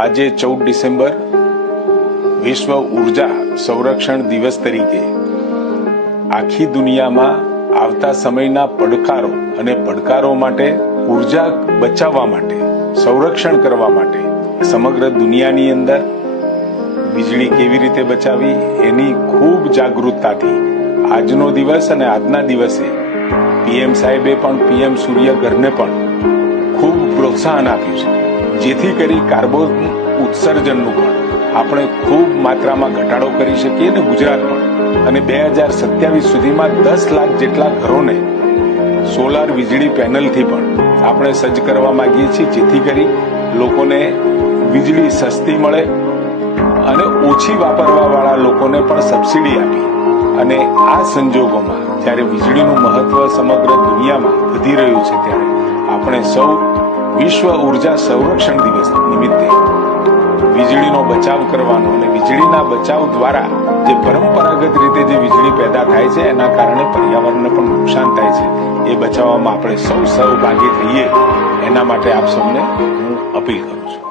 આજે 14 ડિસેમ્બર વિશ્વ ઉર્જા સંરક્ષણ દિવસ તરીકે આખી દુનિયામાં આવતા સમયના પડકારો અને પડકારો માટે ઉર્જા બચાવવા માટે સંરક્ષણ કરવા માટે સમગ્ર દુનિયાની અંદર વીજળી કેવી રીતે બચાવવી એની ખૂબ જાગૃતતાથી આજનો દિવસ અને આજના દિવસે પીએમ સાહેબે પણ પીએમ સૂર્યઘરને પણ ખૂબ પ્રોત્સાહન આપ્યું છે, જેથી કરી કાર્બન ઉત્સર્જનનું પણ આપણે ખૂબ માત્રામાં ઘટાડો કરી શકીએ અને ગુજરાત પણ અને 2027 સુધીમાં 10 લાખ જેટલા ઘરોને સોલાર વીજળી પેનલથી પણ આપણે સજ્જ કરવા માંગીએ છીએ, જેથી કરી લોકોને વીજળી સસ્તી મળે અને ઓછી વાપરવા વાળા લોકોને પણ સબસિડી આપી. અને આ સંજોગોમાં જ્યારે વીજળીનું મહત્વ સમગ્ર દુનિયામાં વધી રહ્યું છે, ત્યારે આપણે સૌ વિશ્વ ઉર્જા સંરક્ષણ દિવસ નિમિત્તે વીજળીનો બચાવ કરવાનો અને વીજળીના બચાવ દ્વારા જે પરંપરાગત રીતે જે વીજળી પેદા થાય છે એના કારણે પર્યાવરણને પણ નુકસાન થાય છે, એ બચાવવામાં આપણે સૌ સહભાગી થઈએ એના માટે આપ સૌને હું અપીલ કરું છું.